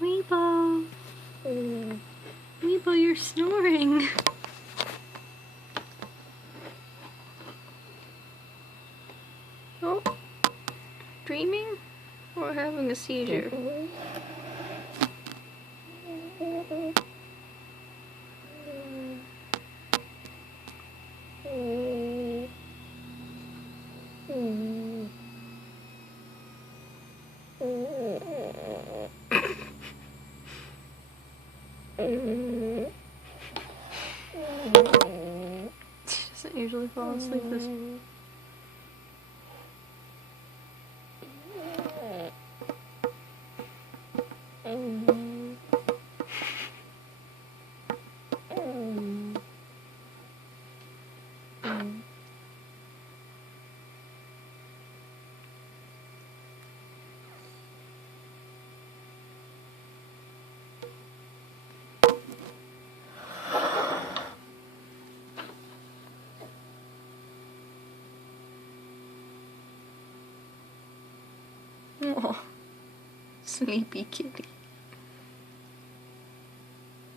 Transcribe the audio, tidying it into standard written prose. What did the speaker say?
Weebo! Weebo, you're snoring! Oh, dreaming? Or having a seizure? She doesn't usually fall asleep this way. Oh, sleepy kitty.